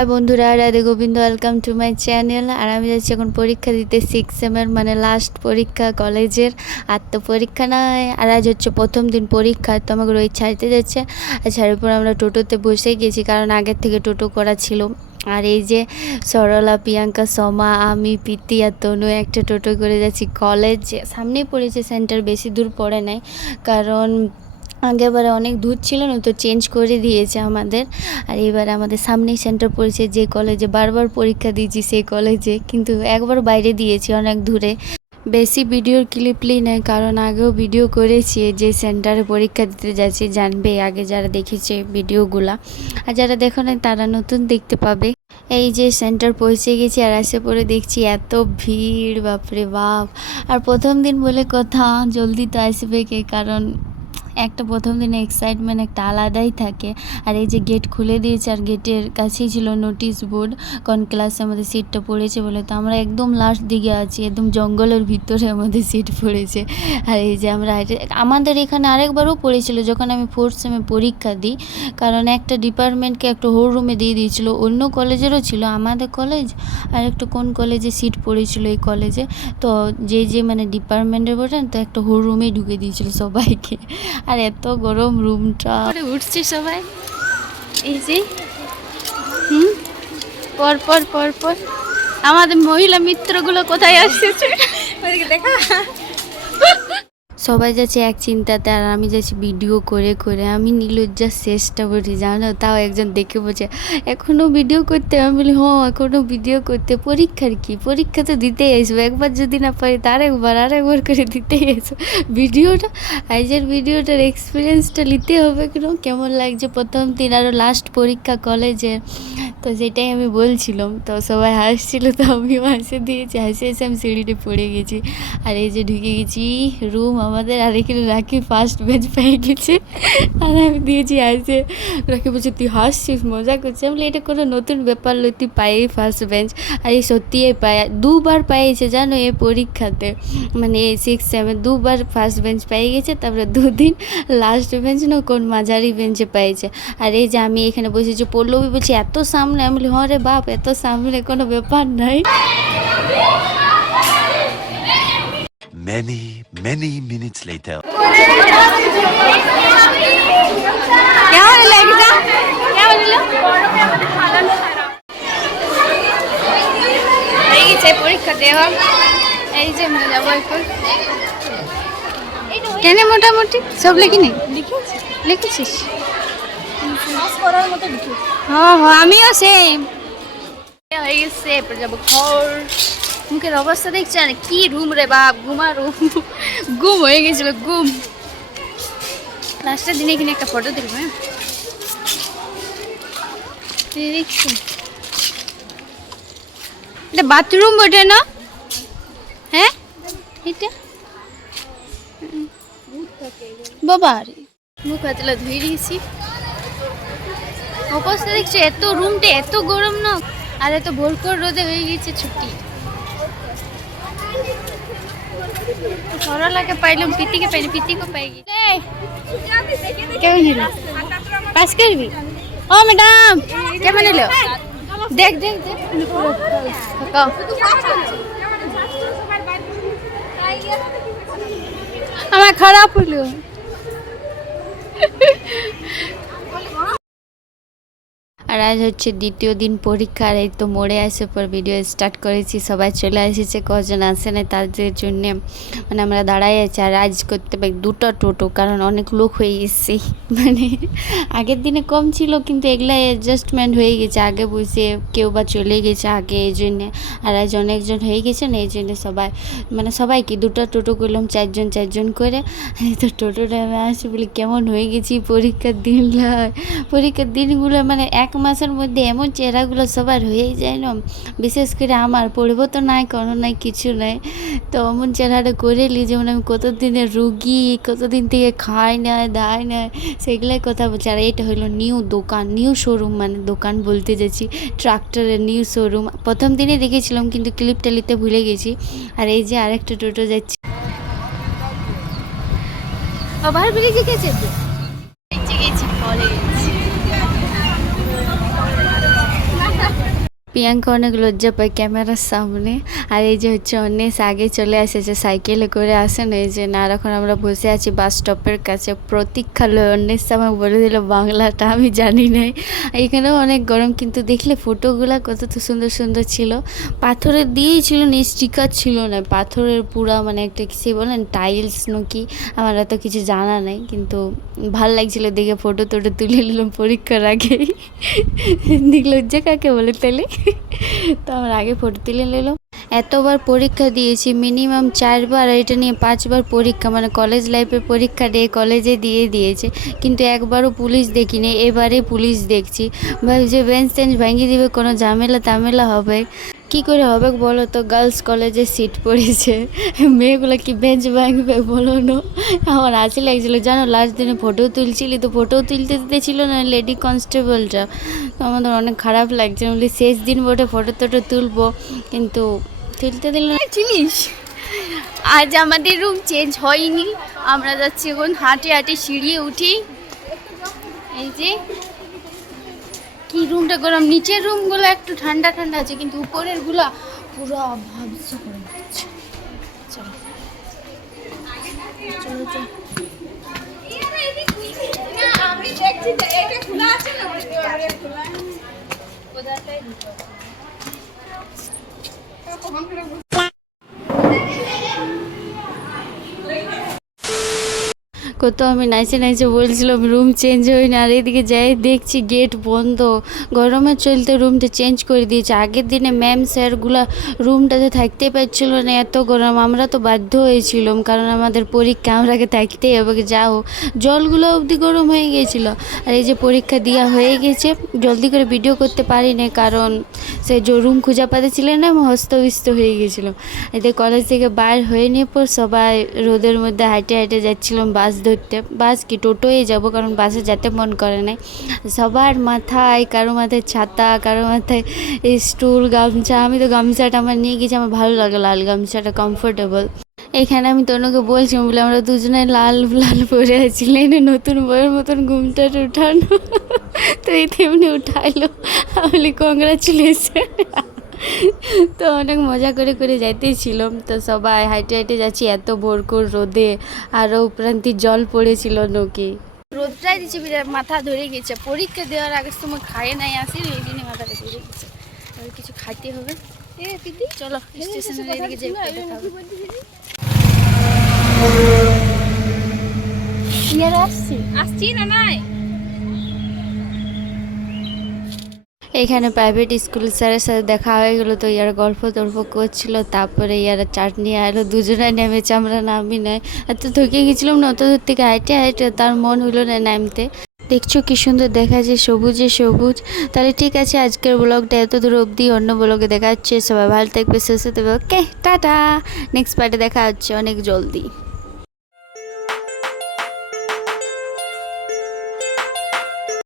High বন্ধুরা, Radhe Govinda, welcome to my channel. আর আমি যাচ্ছি এখন পরীক্ষা দিতে, 6 সেমের মানে লাস্ট পরীক্ষা কলেজের। আর তো পরীক্ষা নয়, আর আজ হচ্ছে প্রথম দিন পরীক্ষা। তো আমাকে রোহিত ছাড়তে যাচ্ছে, আর ছাড়ার পর আমরা টোটোতে বসে গেছি, কারণ আগের থেকে টোটো করা ছিল। আর এই যে সরলা, প্রিয়াঙ্কা, সমা, আমি, প্রীতি আর তনু একটা টোটো করে যাচ্ছি কলেজ। সামনেই পড়েছে সেন্টার, বেশি দূর পড়ে নাই, কারণ আগেবারে অনেক দূর ছিল না, তো চেঞ্জ করে দিয়েছে আমাদের। আর এবারে আমাদের সামনেই সেন্টার পড়েছে, যে কলেজে বারবার পরীক্ষা দিয়েছি সেই কলেজে, কিন্তু একবার বাইরে দিয়েছি অনেক দূরে। বেশি ভিডিওর ক্লিপলি নেই, কারণ আগেও ভিডিও করেছি যে সেন্টারে পরীক্ষা দিতে যাচ্ছি, জানবে আগে যারা দেখেছে ভিডিওগুলা। আর যারা দেখো না তারা নতুন দেখতে পাবে। এই যে সেন্টার পৌঁছে গেছি, আর আসে পরে দেখছি এত ভিড়, বাপরে বাপ। আর প্রথম দিন বলে কথা, জলদি তো আসবে কে, কারণ একটা প্রথম দিনে এক্সাইটমেন্ট একটা আলাদাই থাকে। আর এই যে গেট খুলে দিয়েছে, আর গেটের কাছেই ছিল নোটিশ বোর্ড কোন ক্লাসে আমাদের সিটটা পড়েছে বলে। তো আমরা একদম লাস্ট দিকে আছি, একদম জঙ্গলের ভিতরে আমাদের সিট পড়েছে। আর এই যে আমরা আমাদের এখানে আরেকবারও পড়েছিল যখন আমি 4th সেমে পরীক্ষা দিই, কারণ একটা ডিপার্টমেন্টকে একটা হোল রুমে দিয়ে দিয়েছিল। অন্য কলেজেরও ছিল, আমাদের কলেজ আর একটা কোন কলেজে সিট পড়েছিল এই কলেজে। তো যে মানে ডিপার্টমেন্টের বলেন, তো একটা হোল রুমেই ঢুকে দিয়েছিল সবাইকে। আর এত গরম রুমটা, উঠছি সবাই। এই যে পর পর পর পর আমাদের মহিলা মিত্রগুলো কোথায় আসছে দেখা। সবাই যাচ্ছে এক চিন্তাতে, আর আমি যাচ্ছি ভিডিও করে করে। আমি নীলজ্জার শেষটা বলি, জানো, তাও একজন দেখে বলছে এখনও ভিডিও করতে। আমি বলি হ্যাঁ, এখনও ভিডিও করতে। পরীক্ষার কি, পরীক্ষা তো দিতেই আসবো, একবার যদি না পারি তো আরেকবার করে দিতেই আসবো ভিডিওটা। আজের ভিডিওটার এক্সপিরিয়েন্সটা নিতে হবে, কেমন লাগছে প্রথম দিন, আরও লাস্ট পরীক্ষা কলেজের। তো সেটাই আমি বলছিলাম, তো সবাই হাসছিল, তো আমিও হাসে দিয়েছি। হাসে হাসে আমি সিঁড়িতে পড়ে গেছি। আর এই যে ঢুকে গেছি রুম আমাদের, আর এখানে রাখি ফার্স্ট বেঞ্চ পেয়ে গেছে। আর আমি দিয়েছি হাসে। রাখি বলছে তুই হাসছিস, মজা করছিস। আমি বলি এটা কোনো নতুন ব্যাপার নয়, তুই পাই ফার্স্ট বেঞ্চ। আর এই সত্যিই পায়, দুবার পেয়েছে জানো এই পরীক্ষাতে, মানে এই 6 সেমে দুবার ফার্স্ট বেঞ্চ পেয়ে গেছে। তারপরে 2 দিন লাস্ট বেঞ্চ না কোন মাঝারি বেঞ্চে পেয়েছে। আর এই যে আমি এখানে বসেছি, পল্লবী বলছি এত সামনে। আমি বলি হ্যাঁ রে বাপ, এত সামনে কোনো ব্যাপার নাই। Many minutes later. কেমন লাগছে, কেমন হলো? এই গেছে পরীক্ষা দেওয়া। এই যে আমরা যাবো এখন। কেন মোটামুটি সব লিখিনি? লিখেছিস? হ্যাঁ হ্যাঁ, আমিও সেম হয়ে গেছে। এরপর যাবো ঘর। মুখের অবস্থা দেখছে না, কি রুম রে বাপ, ঘুমার রুম। গুম হয়ে গেছিল, গুম। লাস্টের দিনে এখানে একটা ফটো দেখবো। হ্যাঁ দেখছি, এটা বাথরুম ওঠে না? হ্যাঁ এটা বাবা রে, মুখ হাতলা ধুয়ে দিয়েছি। অবস্থা দেখছি, এত রুমটা এত গরম না, আর এত ভোরকর রোদে হয়ে গেছে ছুটি। সরলাকে পাইলাম, প্রীতিকে পাইনি, প্রীতিকে পাই গেছি। কেমন হলো? পাস করবি? ও ম্যাডাম কেমন হলো? দেখ দেখ দেখ, আমার খারাপ হলো। আর আজ হচ্ছে দ্বিতীয় দিন পরীক্ষার। এই তো মোড়ে আসে পর ভিডিও স্টার্ট করেছি। সবাই চলে এসেছে, কজন আসে না তাদের জন্য মানে আমরা দাঁড়াই আছি। আর আজ করতে পারি 2টা টোটো, কারণ অনেক লোক হয়ে গেছে। মানে আগের দিনে কম ছিল, কিন্তু এগুলা অ্যাডজাস্টমেন্ট হয়ে গেছে। আগে বুঝে কেউ বা চলে গেছে আগে, এই জন্যে। আর আজ অনেকজন হয়ে গেছে না, এই জন্যে সবাইকে 2টা টোটো করলাম, 4জন করে। তো টোটোটা আমি আসি বলি কেমন হয়ে গেছি পরীক্ষার দিনগুলো। মানে 1 মাসের মধ্যে এমন চেহারাগুলো সবার হয়েই যায় না, বিশেষ করে আমার। পড়বো তো নাই, কোনো নাই, কিছু নাই, তো এমন চেহারাটা করে নি যেমন আমি কতদিনের রুগী, কতদিন থেকে খাই নাই দায় নাই, সেগুলোই কথা বলছি। আর এটা হলো নিউ দোকান, নিউ শোরুম, মানে দোকান বলতে যাচ্ছি, ট্রাক্টরের নিউ শোরুম। প্রথম দিনে দেখেছিলাম, কিন্তু ক্লিপটা নিতে ভুলে গেছি। আর এই যে আরেকটা টোটো যাচ্ছে, ওভার ব্রিজে গেছে গেছি কলেজ। প্রিয়াঙ্কা অনেক লজ্জা পায় ক্যামেরার সামনে। আর এই যে হচ্ছে অন্বেষ আগে চলে এসেছে, সাইকেলে করে আসে না, এই যে না, এখন আমরা বসে আছি বাস স্টপের কাছে। প্রতীক্ষালয় অন্বেষ আমাকে বলে দিল বাংলাটা, আমি জানি নাই। এখানেও অনেক গরম, কিন্তু দেখলে ফটোগুলো কত তো সুন্দর সুন্দর ছিল। পাথরের দিয়েই ছিল না, স্টিকার ছিল না, পাথরের পুরা মানে একটা কিছু বলেন টাইলস নাকি, আমার এত কিছু জানা নাই, কিন্তু ভাল লাগছিল দেখে। ফটো টটো তুলে নিলাম পরীক্ষার আগেই। লজ্জা কাকে বলে তাহলে। তো আমার আগে ফটো তুলে নিলাম। এতবার পরীক্ষা দিয়েছি, মিনিমাম 4বার, এটা নিয়ে 5বার পরীক্ষা, মানে কলেজ লাইফের পরীক্ষা দিয়ে কলেজে দিয়েছে, কিন্তু একবারও পুলিশ দেখিনি। এবারে পুলিশ দেখছি, ভাবছি বেঞ্চ টেঞ্চ ভাঙিয়ে দিবে, কোনো ঝামেলা হবে। কি করে হবে বলো তো, গার্লস কলেজে সিট পড়েছে, মেয়েগুলো কি বেঞ্চ ভাঙবে বলো না। আমার হাসি লাগছিলো জানো, লাস্ট দিনে ফটো তুলছিলি তো ফটো তুলতে দিতেছিল না লেডি কনস্টেবলটা, তো আমাদের অনেক খারাপ লাগছে। বলি শেষ দিন বটে ফটো টটো তুলবো, কিন্তু তুলতে দিল না। জিনিস আজ আমাদের রুম চেঞ্জ হয়নি, আমরা যাচ্ছি এখন হাঁটে হাঁটে সিঁড়ি উঠি। এই যে কি রুমটা গরম, নিচের রুমগুলো একটু ঠান্ডা ঠান্ডা আছে, কিন্তু উপরের গুলা পুরো ভাবছে করে দিচ্ছে। চলো চলো চলো। কত আমি নাইচে বলছিলাম রুম চেঞ্জ হয়নি, আর এদিকে যাই দেখছি গেট বন্ধ। গরমের চলতে রুমটা চেঞ্জ করে দিয়েছে। আগের দিনে ম্যাম স্যারগুলা রুমটাতে থাকতে পারছিল না, এত গরম। আমরা তো বাধ্য হয়েছিলাম, কারণ আমাদের পরীক্ষা, আমরাকে থাকতেই হবে, যাও। জলগুলো অবধি গরম হয়ে গিয়েছিল। আর এই যে পরীক্ষা দেওয়া হয়ে গেছে, জলদি করে ভিডিও করতে পারি না, কারণ সে যে রুম খুঁজে পাচ্ছিলেন না, আমি হস্তব্যস্ত হয়ে গেছিলাম। এতে কলেজ থেকে বাইর হয়ে নিয়ে পর সবাই রোদের মধ্যে হাঁটে হাঁটে যাচ্ছিলাম বাস ধরতে। বাস কি টোটোয় যাব, কারণ বাসে যেতে মন করে নাই। সবার মাথায়, কারো মাথায় ছাতা, কারো মাথায় স্টুল, গামছা। আমি তো গামছাটা আমার নিয়ে গেছি, আমার ভালো লাগে লাল গামছাটা, কমফোর্টেবল। এখানে আমি তনুকে বলছিলাম বলে আমরা দুজনে লাল লাল পরে আছি, লেনে নতুন বইয়ের মতন ঘুমটা উঠানো। তো এই তেমনি উঠাইলো, আমি বলি কংগ্রাচুলেশন। তো অনেক মজা করে করে যাইতেছিলাম। তো সবাই হাইটে হাইটে যাচ্ছি এত ভোরকর রোদে, আরও উপরান্তি জল পড়েছিল নকি। রোদটাই দিচ্ছে বিরাট, মাথা ধরে গেছে। পরীক্ষা দেওয়ার আগের সময় খায় নাই আসি, ওই দিনে মাথাটা ধরে গেছে। আর কিছু খাইতে হবে। চলো স্টেশনের এদিকে যাই, দেখা হবে। আসছি না নাই। এখানে প্রাইভেট স্কুল স্যারের সাথে দেখা হয়ে গেলো, তো ইয়ারা গল্প টল্প করছিল। তারপরে ইয়ারা চাটনি আরও দুজনে নেমেছে, আমরা নামি নাই। এত থকে গেছিলাম না, অত দূর থেকে হাইটে হাইটে তার মন হলো না নামতে। দেখছো কি সুন্দর দেখা যায়, সবুজে সবুজ। তাহলে ঠিক আছে, আজকের ব্লগটা এত দূর অবধি, অন্য ব্লগে দেখা হচ্ছে। সবাই ভালো থাকবে, সুস্থ থাকবে। ওকে টাটা, নেক্সট পার্টে দেখা হচ্ছে অনেক জলদি।